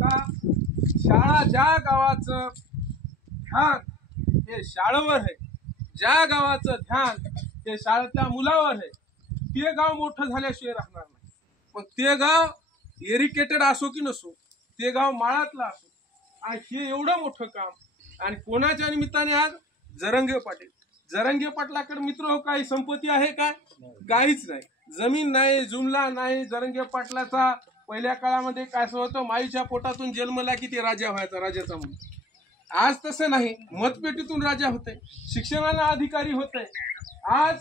का शाळा ज्या गावाचं ध्यान हे शाळेवर आहे, ज्या गावाचं ध्यान हे शाळेतल्या मुलावर आहे, ते गाव मोठं झाल्याशिवाय राहणार नाही. पण ते गाव एरिकेटेड असो की नसो, ते गाव माळातलं असो, आणि हे एवढं मोठं काम. आणि कोणाच्या निमित्ताने आज जरंगे पाटलाकडे मित्र हो काही संपत्ती आहे का? काहीच नाही. जमीन नाही, जुमला नाही. जरंगे पाटलाचा पहिल्या काळामध्ये काय होतं, माईच्या पोटातून जन्मला की ते राजा व्हायचा, राजाचा मुलगा. आज तसं नाही, मतपेटीतून राजा होते, शिक्षणाला अधिकारी होते. आज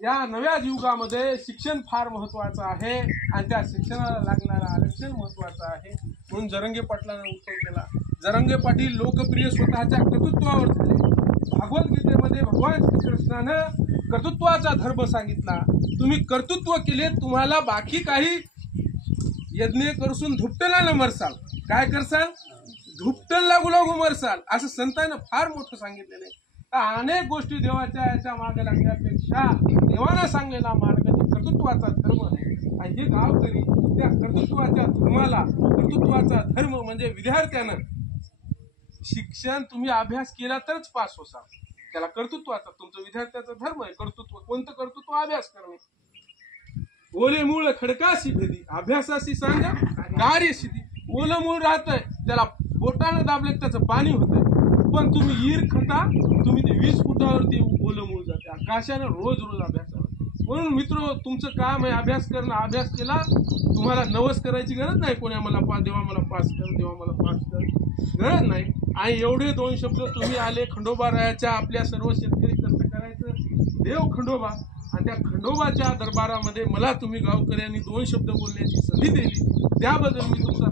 या नव्या युगामध्ये शिक्षण फार महत्वाचं आहे आणि त्या शिक्षणाला लागणारं आरक्षण महत्वाचं आहे. म्हणून जरंगे पाटलाने उत्सव केला. जरंगे पाटील लोकप्रिय स्वतःच्या कर्तृत्वावर झाले. भगवद्गीतेमध्ये भगवान श्रीकृष्णानं कर्तृत्वाचा धर्म सांगितला. तुम्ही कर्तृत्व केले, तुम्हाला बाकी काही यज्ञ करून धुपटला न मरसाल. काय करसाल? धुपटल लागू लागू मरसाल, असं संतांना फार मोठं सांगितलेलं आहे. अनेक गोष्टी देवाच्या याच्या मागे लागण्यापेक्षा देवानं सांगलेला मार्ग कर्तृत्वाचा धर्म आहे. आणि हे गावकरी त्या कर्तृत्वाच्या धर्माला, कर्तृत्वाचा धर्म म्हणजे विद्यार्थ्यानं शिक्षण तुम्ही अभ्यास केला तरच पास होसाल, त्याला कर्तृत्वाचा, तुमचं विद्यार्थ्याचा धर्म आहे कर्तृत्व. कोणतं कर्तृत्व? अभ्यास करणे. ओले मूळ खडकाशी भेदी, अभ्यासाशी सांगा कार्यसिद्धी. ओलं मूळ राहतंय, त्याला बोटानं दाबले त्याचं पाणी होतंय. पण तुम्ही ईर खाता, तुम्ही ते 20 फुटावरती ओलं मूळ जाते. आकाशानं रोज अभ्यासाला. म्हणून मित्र, तुमचं काम आहे अभ्यास करणं. अभ्यास केला, तुम्हाला नवस करायची गरज नाही. कोण्या मला देवा मला पास कर, देवा मला पास कर, गरज नाही. आणि एवढे 2 शब्द तुम्ही आले खंडोबा रायाच्या, आपल्या सर्व शेतकरी कष्ट करायचं देव खंडोबा, आणि त्या खंडोबाच्या दरबारामध्ये मला तुम्ही गावकऱ्यांनी 2 शब्द बोलण्याची संधी दिली, त्याबद्दल मी तुमचा